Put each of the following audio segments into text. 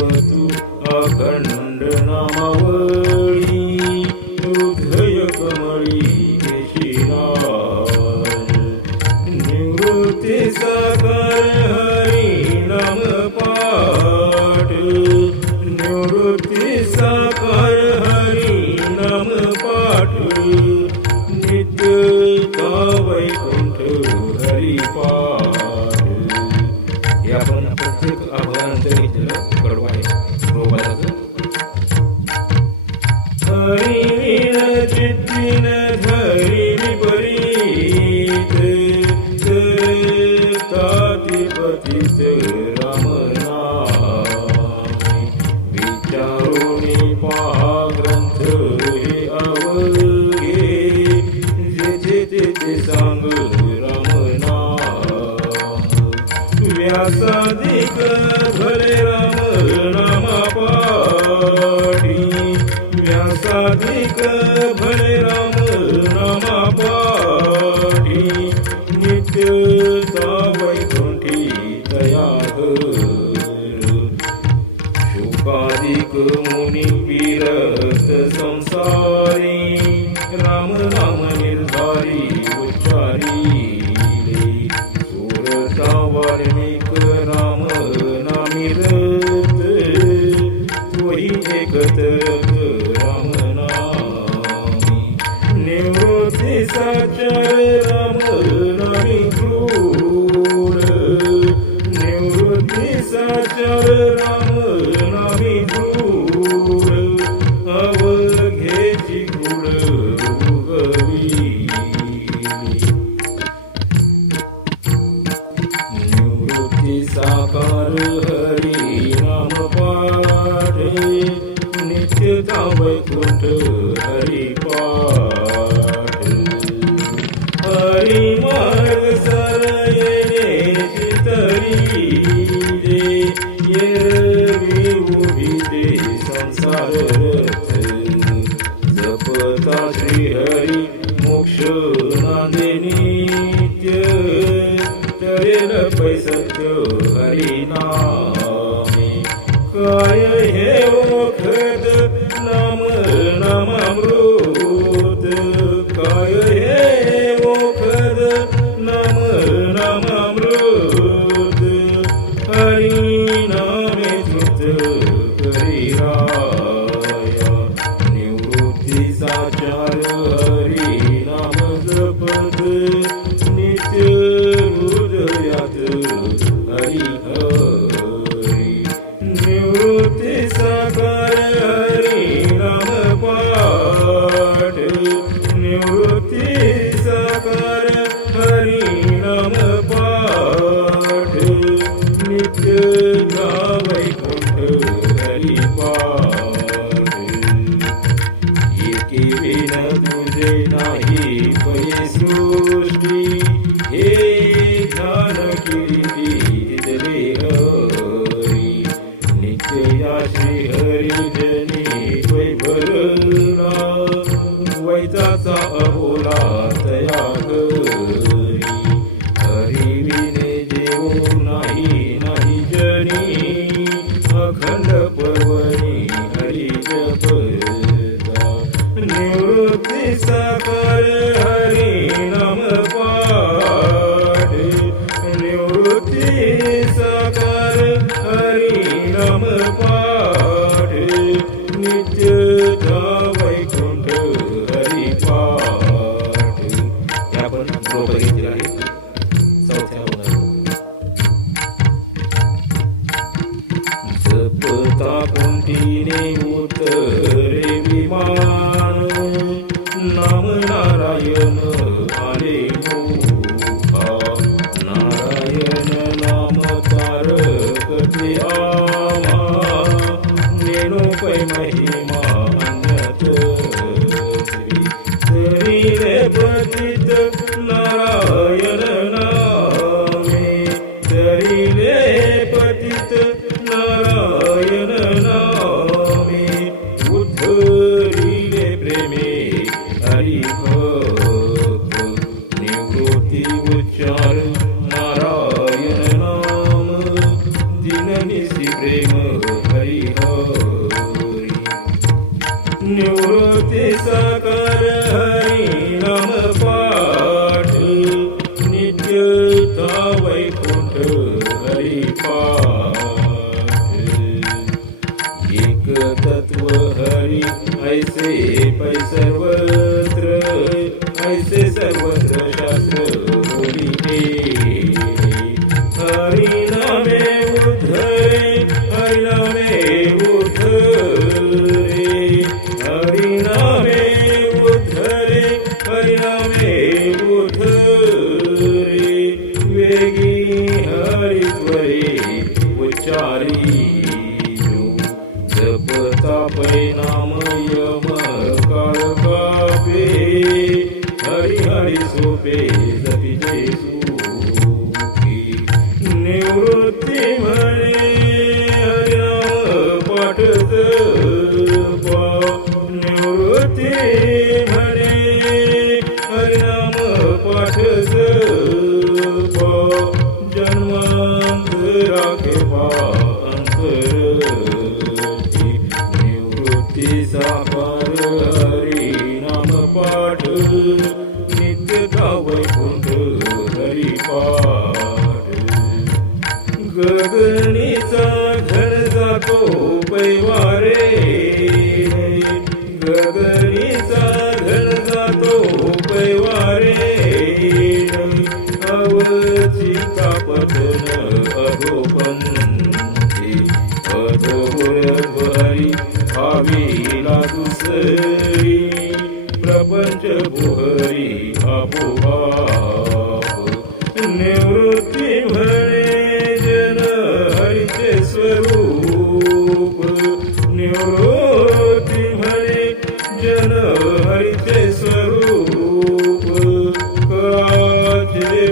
Thank. song.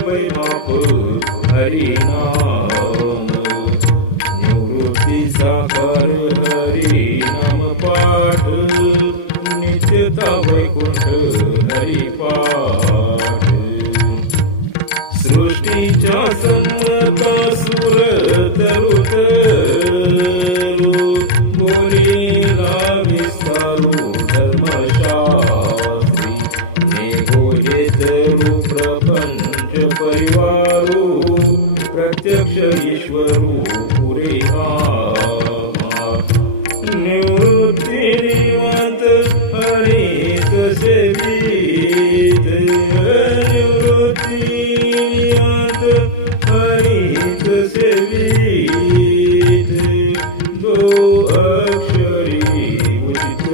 वै बापू हरिना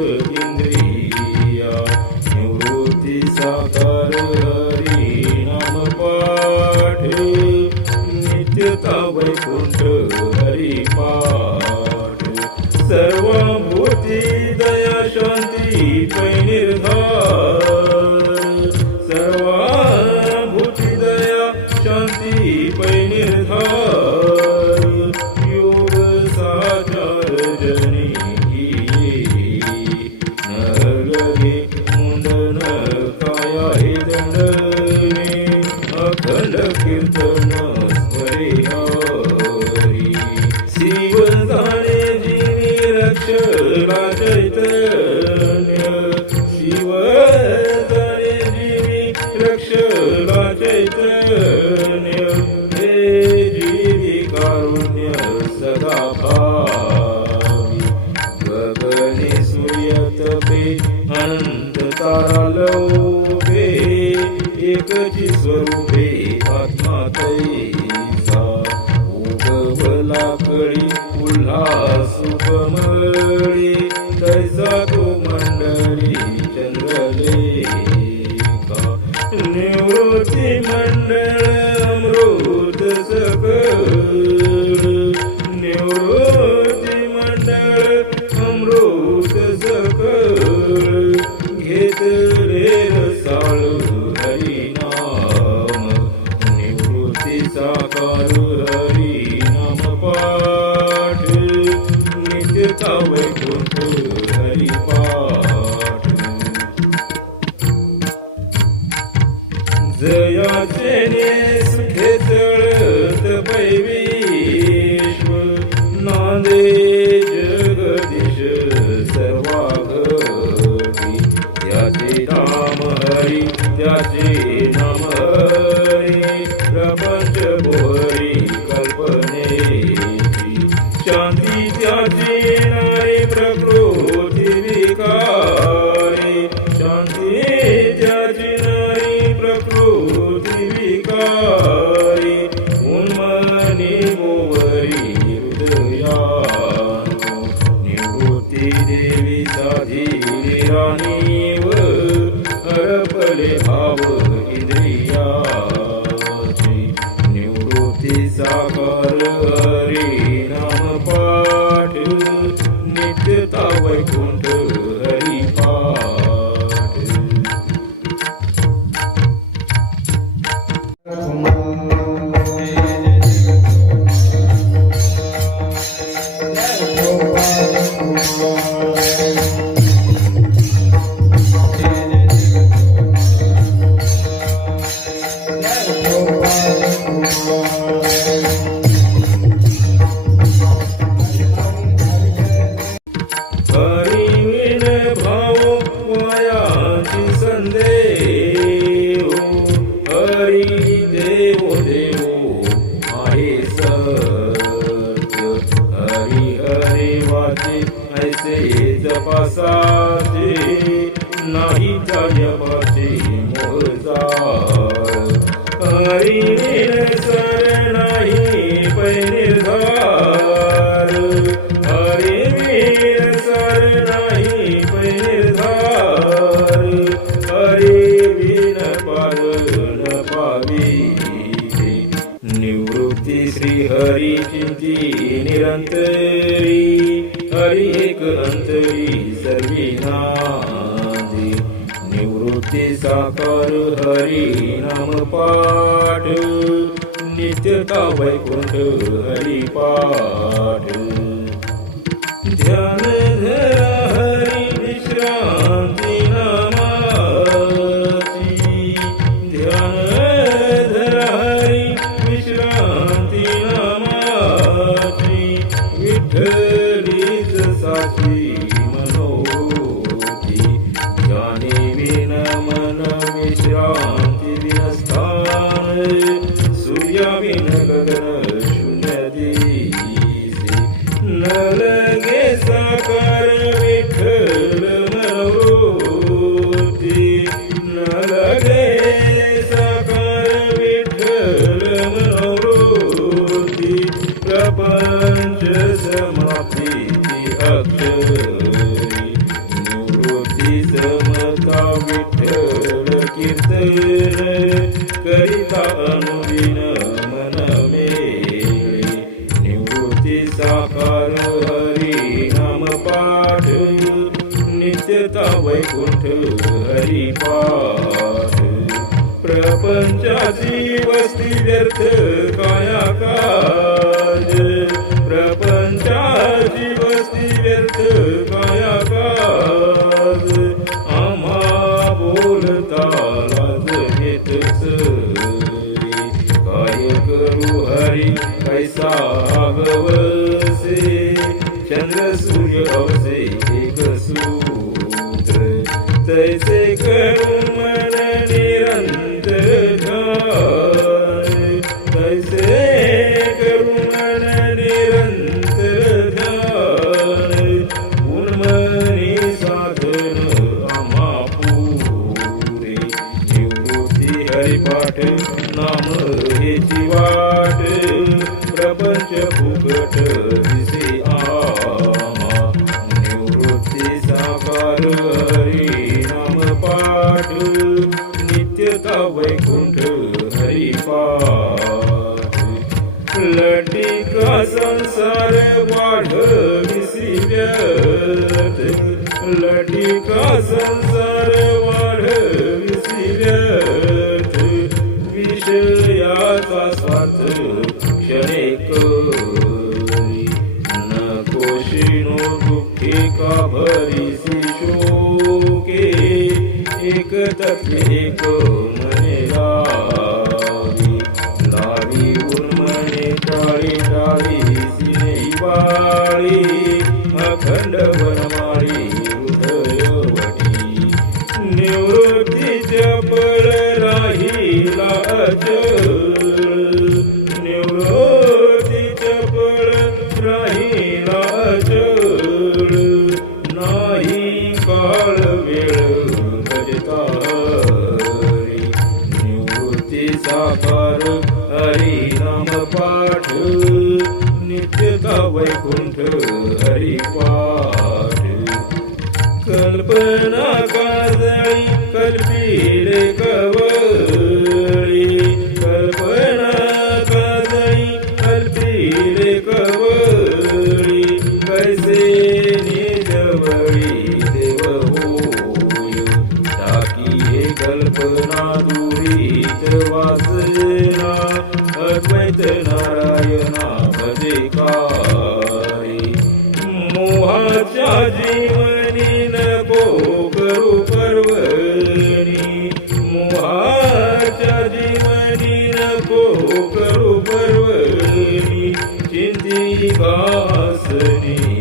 good. जयाचेने सुखे तळत पैवेश्वर नांदे जगदीश सर्वागती. त्याचे राम हरी हरि கவை கொண்டு அடிப்பாடும் नित्यता वैकुंठ हरिपाठ लटिका संसार वाढ विसी व्यत लटिका संसार अपने को नको करू पर्वणी चिंती कासनी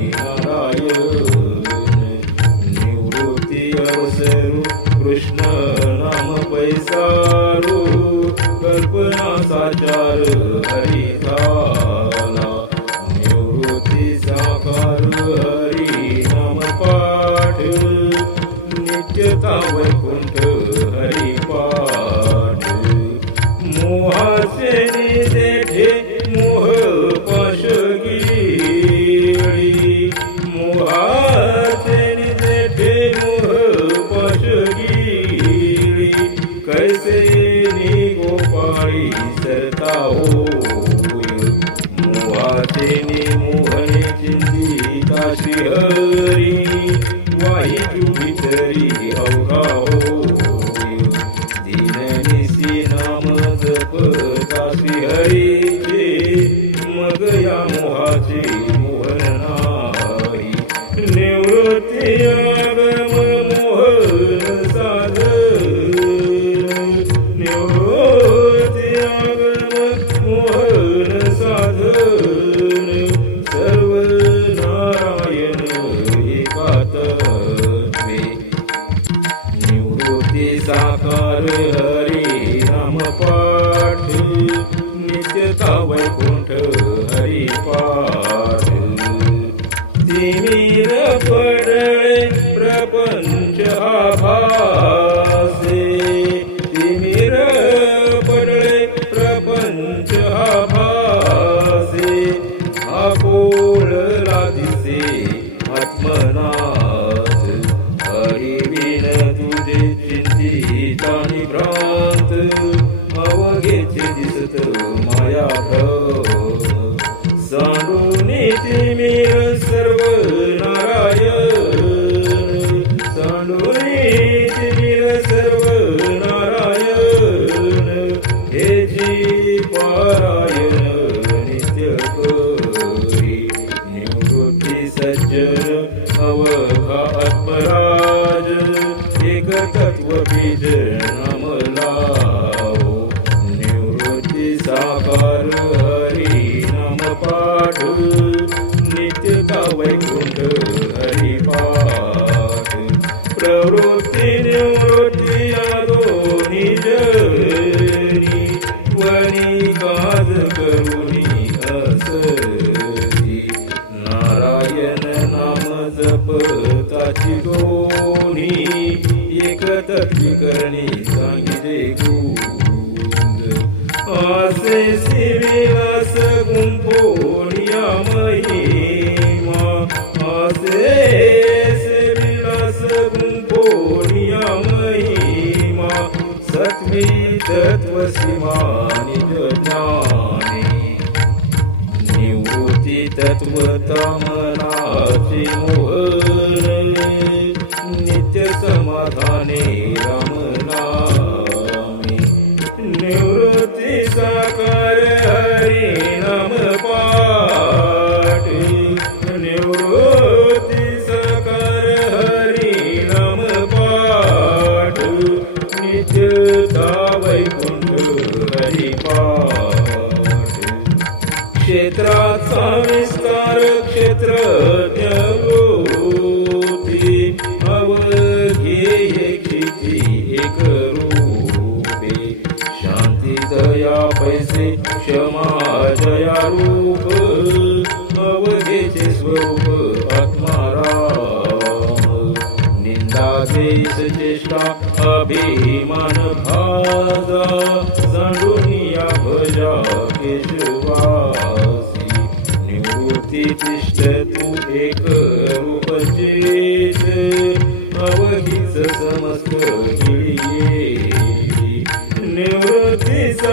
if you be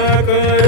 Good.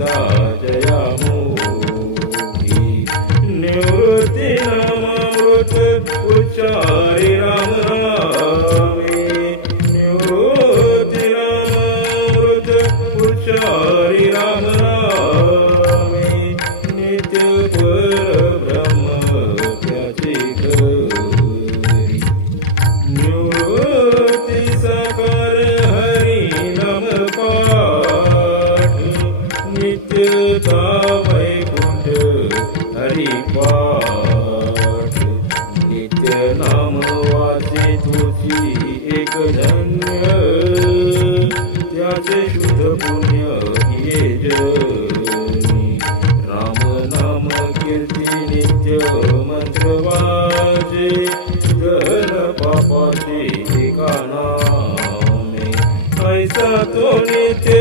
Santa. তোরিতে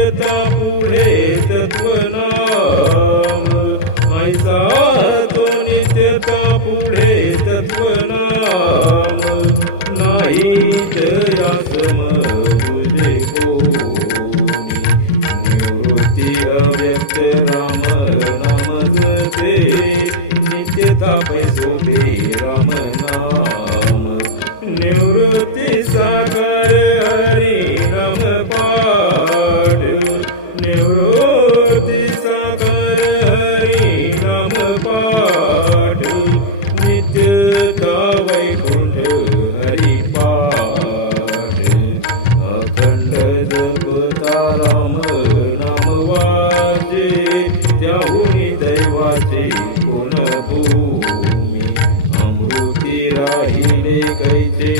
दैवाचे कोण भूमी अमृती राहिले कैचे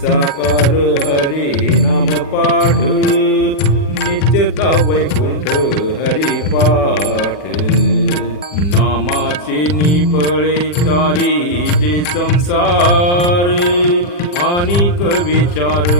साकार हरी नाम पाठ नित्यता वैकुंठ हरी पाठ नामाचे निपळे काही ते संसार आणि विचार